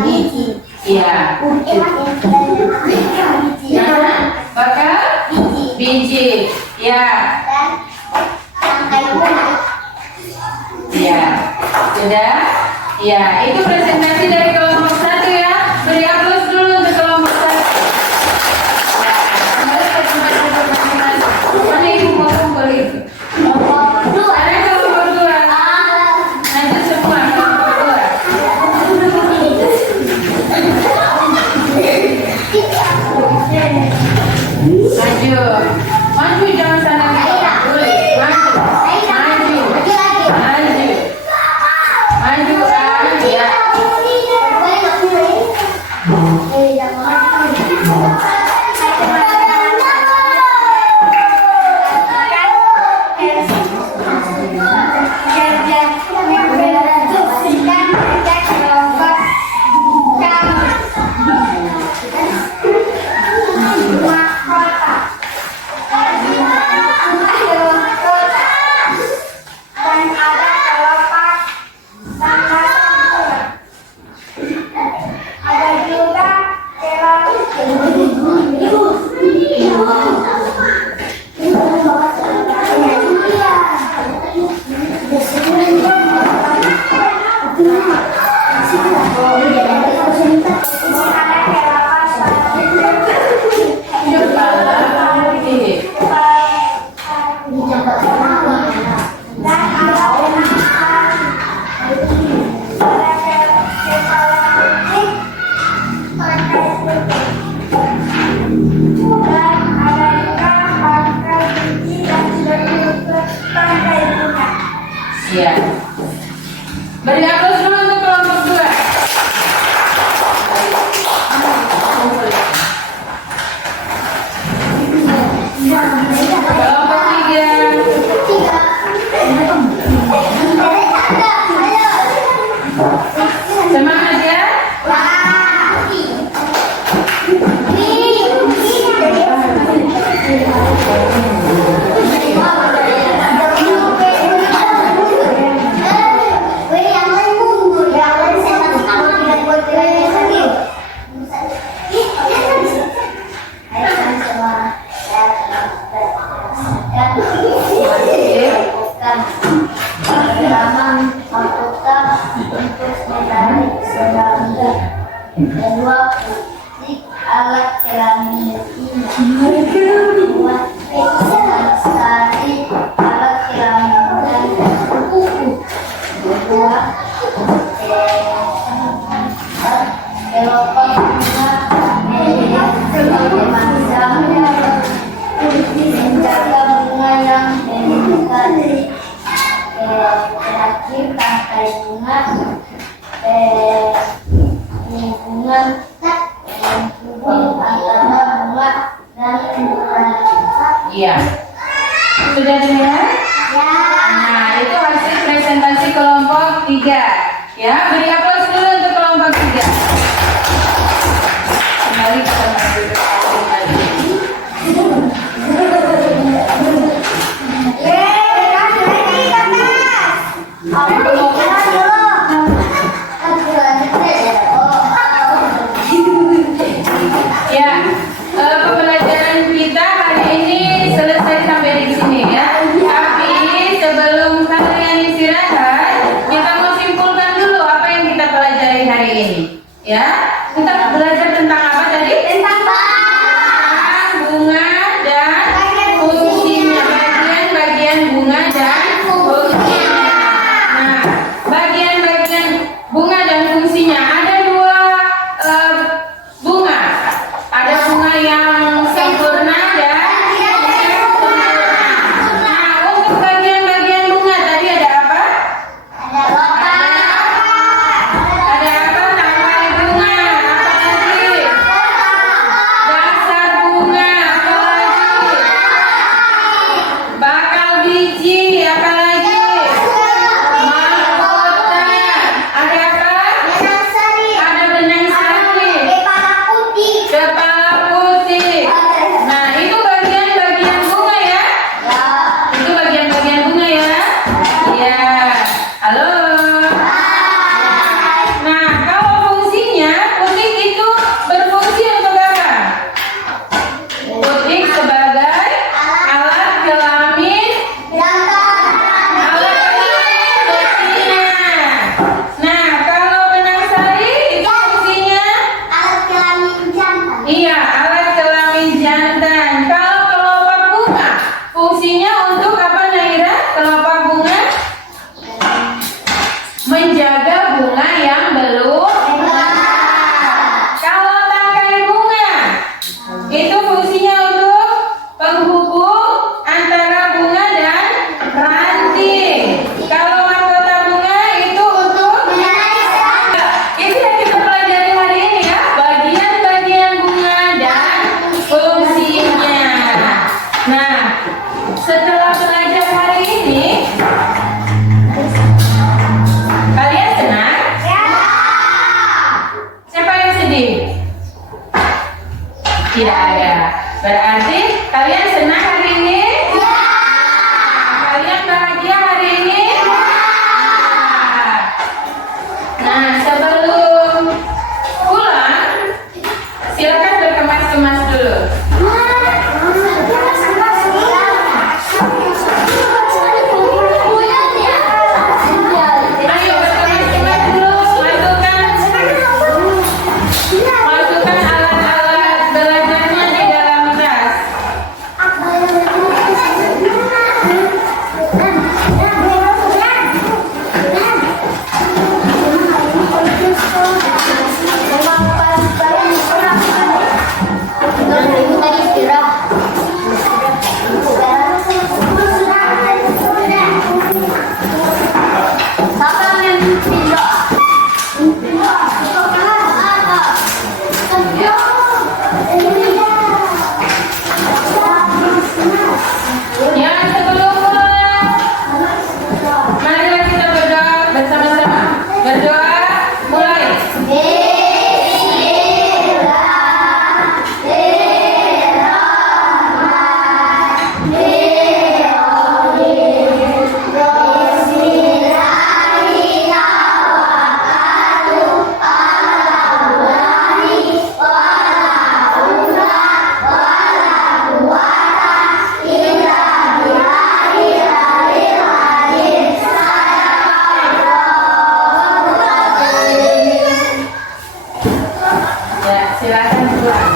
biji. Iya. Yang mana? Bakal biji. Ya. Dan tangkai bunga. Ya. Sudah? Ya, itu presentasi dari kelompok 1 ya. Beri aplaus dulu untuk kelompok 1. Ya, kembali ke tempat duduk masing-masing. Mana ibu mau kumpul itu? Kelompok 2. Ada kelompok 2. Nanti semua kelompok 2. Maju. Maju jangan sana. Maju. Maju. Maju. Maju. Ya. Ya. Beri aplaus dulu untuk kelompok 2. Kelompok 3. Semangat ya. Kedua, musik alat kelamin kedua, sari alat kelamin kedua, kelompok menjaga bunga yang dekat, terakhir tangkai bunga, hubungan antara bunga dan bunga. Iya. Sudah dengar? Ya. Nah, itu hasil presentasi kelompok 3. Ya, beri aplaus dulu untuk kelompok 3. Kembali ke tempat duduk masing-masing. Ya, pembelajaran kita hari ini selesai sampai di sini ya. Tapi sebelum kalian istirahat, kita mau simpulkan dulu apa yang kita pelajari hari ini. Ya, kita belajar tentang apa tadi? Tentang bunga dan fungsinya. Bagian-bagian bunga dan fungsinya. Nah, bagian-bagian bunga dan fungsinya ada 2 bunga. Ada bunga yang sempurna dan yang sempurna. Nah, untuk bagian-bagian bunga tadi ada apa? Ada lopak. Ada apa? Tangkai bunga. Apa lagi? Tidak ada. Berarti kalian senang hari ini? Ya. Kalian bahagia hari ini? Ya. Nah, sebelum pulang, silakan berkemas-kemas dulu. Ayo berkemas-kemas dulu, masukkan alat-alat belajarnya di dalam tas. Ya, sebelum pulang, marilah kita berdoa bersama-sama. Berdoa, mulai. Ya, silakan pulang.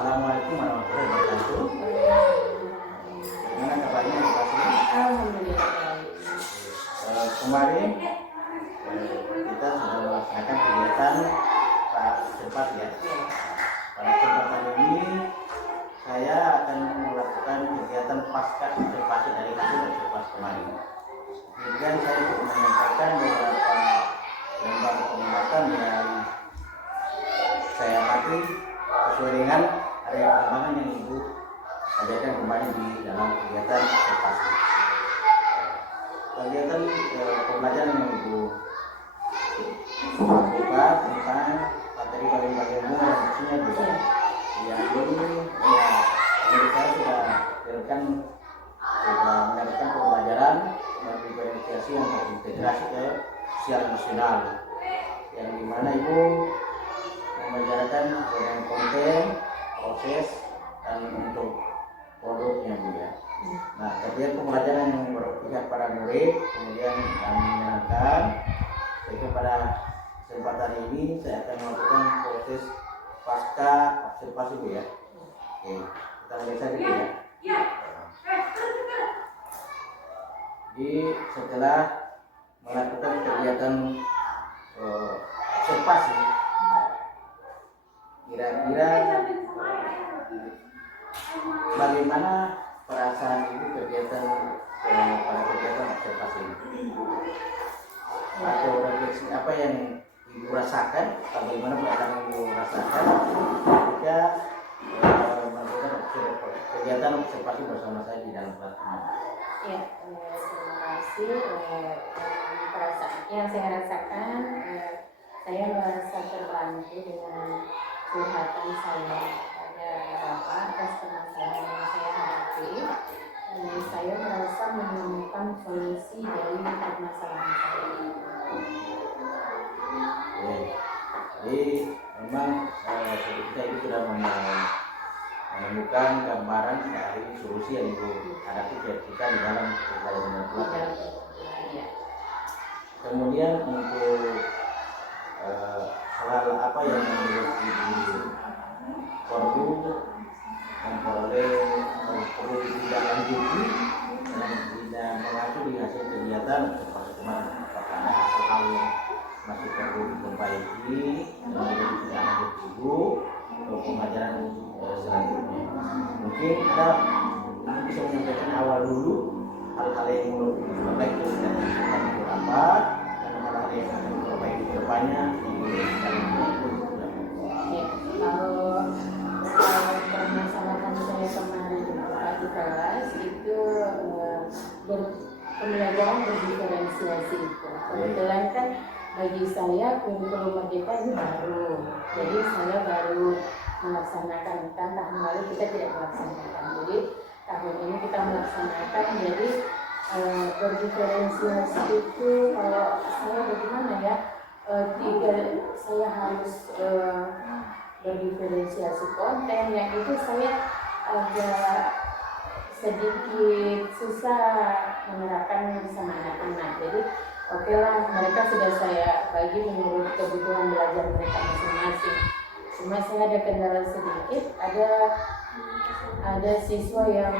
Assalamualaikum warahmatullahi wabarakatuh. Gimana kabarnya di kelas ini? Alhamdulillah. Kemarin kita sudah melaksanakan kegiatan Pak Cepat ya. Pada kesempatan ini saya akan melakukan kegiatan pasca observasi dari hasil observasi kemarin. Kemudian saya juga menyampaikan beberapa lembar pengobatan yang saya amati sesuai dengan area perkembangan yang Ibu ajarkan kemarin di dalam kegiatan observasi. Kegiatan pembelajaran yang Ibu buka tentang materi bagian-bagian bunga dan fungsinya juga. Ya, ini ya menurut saya sudah mendapatkan pembelajaran dan diferensiasi yang terintegrasi ke sosial emosional, yang dimana Ibu mengajarkan dengan konten, proses, dan untuk produknya Bu ya. Nah, kegiatan pembelajaran yang berpihak pada murid, kemudian kami menyenangkan. Jadi pada kesempatan ini saya akan melakukan proses pasca observasi Bu ya. Oke, kita mulai saja Bu ya. Jadi setelah melakukan kegiatan observasi, kira-kira bagaimana perasaan Ibu kegiatan pada kegiatan observasi ini? Atau refleksi apa yang Ibu rasakan? Bagaimana perasaan Ibu rasakan ketika melakukan kegiatan observasi bersama saya di dalam kelas ini? Ya, terima kasih. Perasaan yang saya rasakan, saya merasa terbantu dengan curhatan saya pada Bapak atas permasalahan yang saya hadapi. Saya merasa menemukan solusi dari permasalahan saya. Jadi memang kita itu sudah menemukan gambaran dari solusi yang Ibu hadapi kita di dalam pelajaran pelajaran. Kemudian untuk hal apa yang menurut Ibu perlu perlu ditindaklanjuti dan tidak mengacu di hasil kegiatan seperti kemarin, apakah ada hal yang masih perlu diperbaiki dan menjadi tindakan Ibu untuk pengajaran selanjutnya. Mungkin kita bisa menyampaikan awal dulu hal-hal yang menurut baik itu sudah dilakukan rapat dan hal-hal yang akan diperbaiki ke depannya Ya, kalau permasalahan saya kemarin di kelas itu pembelajaran berdiferensiasi itu. Kebetulan kan bagi saya kurikulum merdeka ini baru, jadi saya baru melaksanakan. Kan tahun lalu kita tidak melaksanakan, jadi tahun ini kita melaksanakan. Jadi berdiferensiasi itu kalau saya bagaimana ya, saya harus berdiferensiasi konten, yang itu saya agak sedikit susah menerapkan sama anak-anak. Jadi oke lah, mereka sudah saya bagi menurut kebutuhan belajar mereka masing-masing. Cuma saya ada kendala sedikit, ada siswa yang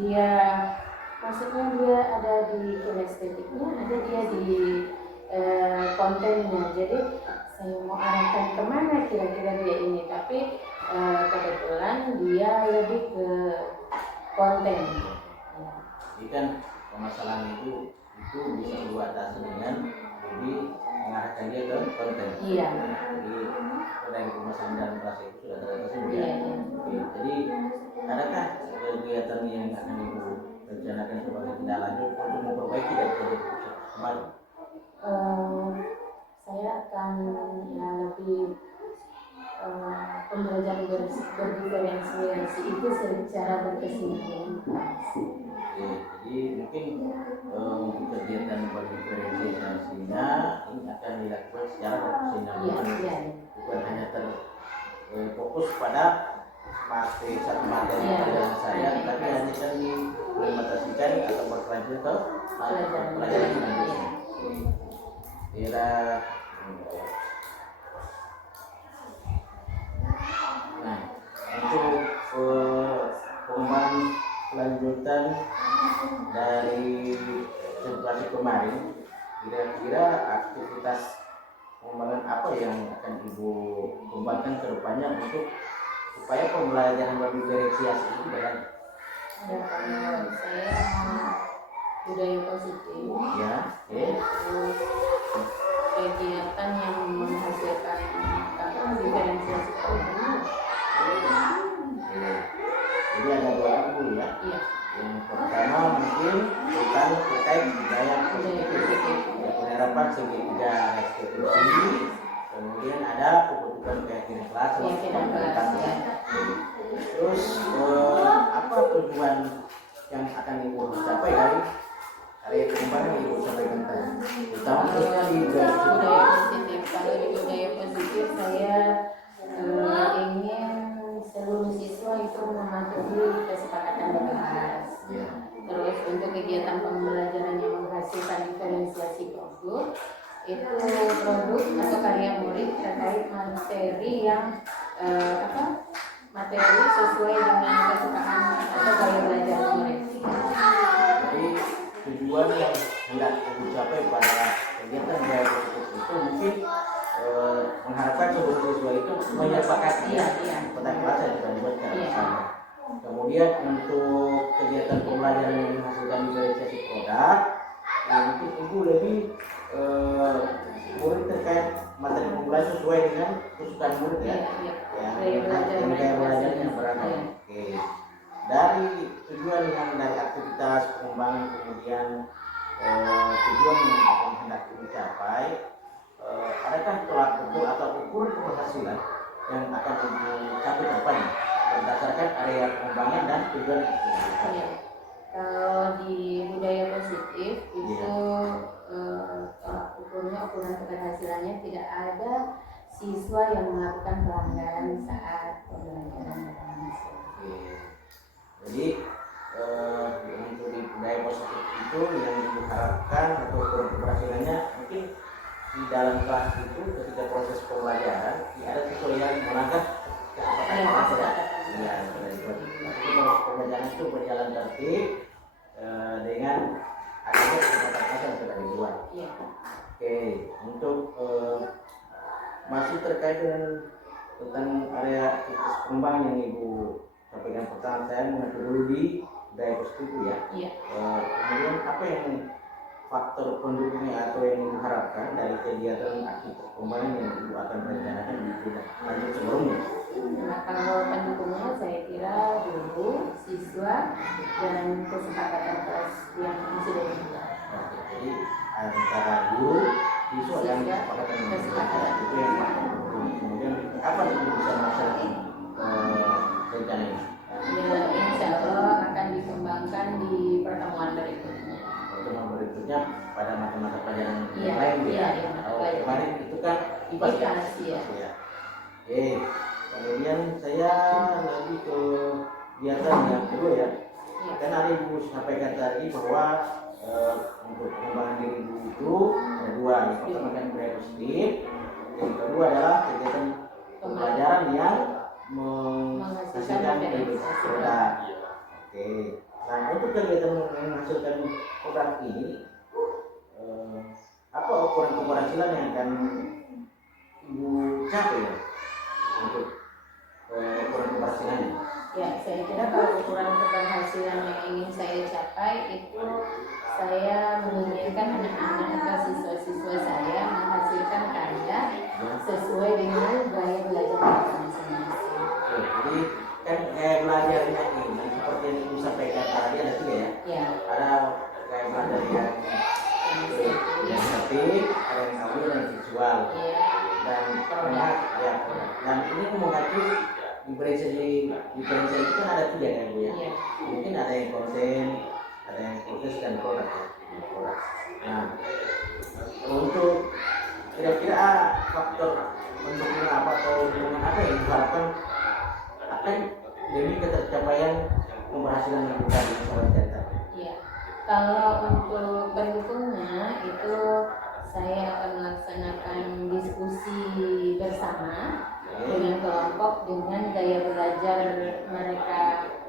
dia maksudnya dia ada di kinestetiknya, ada dia di kontennya. Jadi saya mau arahkan kemana kira-kira dia ini, tapi kebetulan dia lebih ke konten. Jadi kan permasalahan itu bisa diatasi dengan lebih mengarahkan dia ke konten. Iya. Jadi dari permasalahan dalam kelas itu sudah teratasi ya. Iya. Oke, jadi adakah kegiatan yang akan ibu rencanakan sebagai tindak lanjut untuk memperbaiki dari kemarin? Saya akan ya lebih pembelajaran berdiferensiasi itu secara berkesinambungan. Oke, jadi mungkin untuk kegiatan berdiferensiasinya ini akan dilakukan secara berkesinambungan, bukan hanya terfokus pada satu materi pelajaran saya, tapi hanya diimplementasikan atau berkelanjut ke pelajaran selanjutnya. Kira nah, untuk pengembangan kelanjutan dari simulasi kemarin, kira-kira aktivitas pengembangan apa yang akan ibu kembangkan ke depannya untuk supaya pembelajaran berdiferensiasi itu berlanjut? Ya, kalau saya budaya positif, Ya, oke. terus kegiatan yang menghasilkan diferensiasi kelompok. Jadi ada dua dulu ya. Iya. Yang pertama mungkin tentang terkait budaya positif. Ya, penerapan segitiga restitusi. Kemudian ada kebutuhan keyakinan kelas. Keyakinan kelas, ya. Terus apa tujuan yang akan ibu capai dari area pengembangan yang ibu sampaikan tadi? Utama khususnya di budaya positif. Kalau di budaya positif saya ingin seluruh siswa itu mematuhi kesepakatan dibahas. ya. Terus untuk kegiatan pembelajaran yang menghasilkan diferensiasi produk, itu produk atau karya murid terkait materi yang materi sesuai dengan kesukaan atau gaya belajar murid. Jadi tujuan yang hendak dicapai pada kegiatan budaya positif itu mungkin mengharapkan seluruh siswa itu menyepakati pada kelas yang sudah dibuatkan bersama. Kemudian untuk kegiatan pembelajaran yang menghasilkan diferensiasi produk, mungkin ibu lebih murid terkait materi pembelajaran sesuai dengan kesukaan murid ya. Gaya belajarnya beragam. Oke. Dari tujuan yang dari aktivitas pengembangan kemudian tujuan yang akan hendak dicapai, adakah tolak ukur atau ukuran keberhasilan yang akan dicapai depannya berdasarkan area pengembangan dan tujuan yang akan dicapai? Kalau di budaya positif itu tolak ukurnya, ukuran keberhasilannya tidak ada siswa yang melakukan pelanggaran saat pembelajaran berlangsung. Jadi untuk di budaya positif itu yang diharapkan atau ukuran keberhasilannya mungkin di dalam kelas itu ketika proses pembelajaran ada siswa yang melanggar kesepakatan. Ya, pembelajaran itu berjalan tertib dengan adanya kesepakatan yang sudah dibuat. Oke, untuk masih terkait dengan tentang area pengembangan yang ibu sampaikan pertama, saya mengatur dulu di budaya positif itu ya. Iya. Kemudian apa yang faktor pendukungnya atau yang diharapkan dari kegiatan aktivitas pembangunan yang Ibu akan rencanakan di tindak lanjut sebelumnya? Nah, kalau pendukungnya saya kira guru, siswa, dan kesepakatan kelas yang sudah dibuat. Jadi antara guru, siswa dan kesepakatan itu yang pendukung. Kemudian kapan Ibu bisa melaksanakan rencana ini? Ya, insya Allah akan dikembangkan di pertemuan berikutnya. Pertemuan berikutnya pada mata-mata pelajaran Iya, yang lain iya, ya. iya, Kalau pelajaran. kemarin itu kan IPA ya. Iya. Ya. Oke. Kemudian saya lagi ke kegiatan yang kedua ya. Iya. Kan ada Ibu sampaikan tadi bahwa untuk pengembangan diri Ibu itu ada dua. Yang pertama kan budaya positif. Yang kedua adalah kegiatan pembelajaran yang menghasilkan produk. Oke. Nah, untuk kegiatan menghasilkan produk ini, apa ukuran keberhasilan yang akan Ibu capai ya untuk ukuran keberhasilannya? Ya, saya kira kalau ukuran keberhasilan yang ingin saya capai itu saya menginginkan anak-anak atau siswa-siswa saya menghasilkan karya sesuai dengan gaya belajar mereka masing-masing. Oke, jadi kan gaya belajarnya ini seperti yang Ibu sampaikan tadi ada tiga ya. Ya, Ada gaya belajar yang estetik, ada yang audio dan visual, ya, dan produk ya. Dan ini mengacu diferensiasi itu kan ada tiga kan Bu ya. ya. Mungkin ada yang konten, ada yang proses dan produk ya. Produk. Nah, untuk kira-kira faktor mendukung apa atau dukungan apa yang diharapkan akan demi ketercapaian keberhasilan yang kita sampaikan tadi. Iya. Kalau untuk pendukungnya itu saya akan melaksanakan diskusi bersama dengan kelompok dengan gaya belajar mereka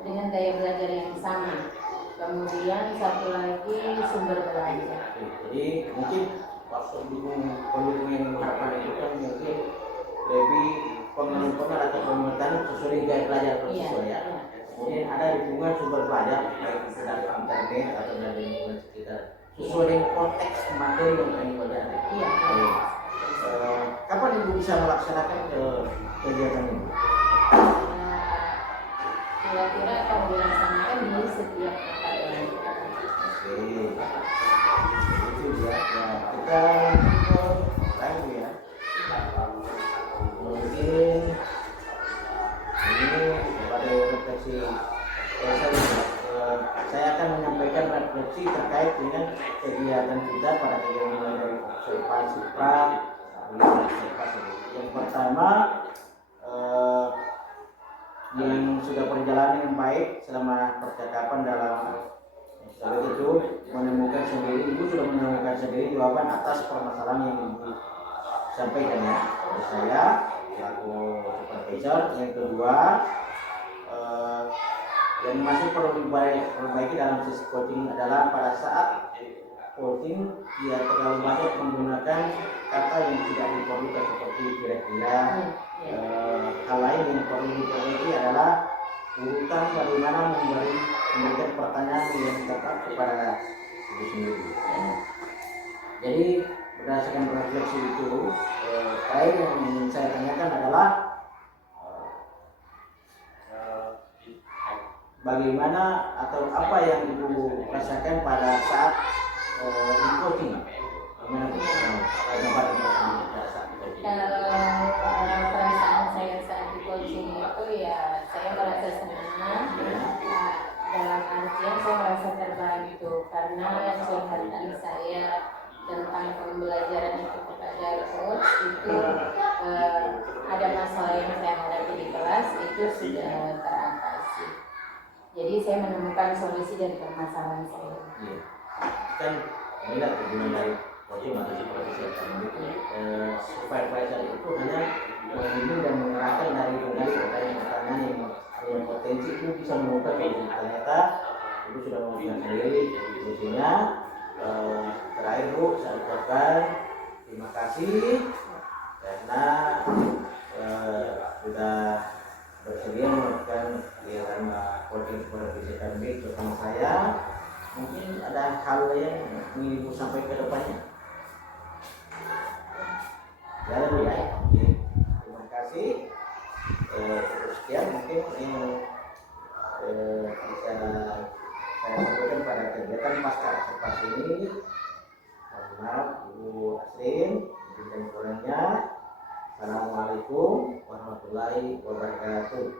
dengan gaya belajar yang sama. Kemudian satu lagi sumber belajar. Jadi mungkin faktor pendukung yang diharapkan itu kan mungkin lebih pengenalan atau pemerintahan sesuai gaya belajar siswa ya. Kemudian ada dukungan sumber belajar baik itu dari internet atau dari lingkungan sekitar sesuai dengan konteks materi yang akan dipelajari. Iya. Kapan Ibu bisa melaksanakan kegiatan ini? Kira-kira akan dilaksanakan di setiap mata pelajaran. Oke, itu ya. Nah, kita lagi ya. Mungkin ini pada refleksi saya akan menyampaikan refleksi terkait dengan kegiatan kita pada kegiatan mulai dari observasi pra. Yang pertama yang sudah berjalan dengan baik selama percakapan dalam itu menemukan sendiri, Ibu sudah menemukan sendiri jawaban atas permasalahan yang Ibu sampaikan ya dari saya selaku supervisor. Yang kedua yang masih perlu diperbaiki dalam sisi coaching adalah pada saat coaching dia terlalu banyak menggunakan kata yang tidak diperlukan seperti kira-kira. Hal lain yang perlu diperbaiki adalah urutan bagaimana memberikan pertanyaan yang tepat kepada diri sendiri. Jadi berdasarkan refleksi itu, terakhir yang ingin saya tanyakan adalah bagaimana atau apa yang Ibu rasakan pada saat di coaching? Kalau perasaan saya saat di coaching itu ya saya merasa senang, dalam artian saya merasa terbantu karena curhatan saya tentang pembelajaran itu kepada coach itu ada masalah yang saya hadapi di kelas itu sudah teratasi. Jadi saya menemukan solusi dari permasalahan saya. Iya. Kan inilah tujuan dari coaching atau supervisor itu supervisor itu hanya membimbing dan mengarahkan dari pertanyaan-pertanyaan yang potensi itu bisa menemukan solusi. Ternyata Ibu sudah menemukan sendiri solusinya. Terakhir Bu, saya ucapkan terima kasih karena sudah bersedia melakukan kegiatan pengisikan BIK bersama saya. Mungkin ada hal yang ingin Ibu sampaikan ke depannya. Ya, lebih ya. Oke. Terima kasih. Cukup sekian mungkin yang bisa saya sampaikan pada kegiatan pasca observasi ini. Mohon maaf Ibu Asrin, dan kurangnya. Assalamualaikum warahmatullahi wabarakatuh.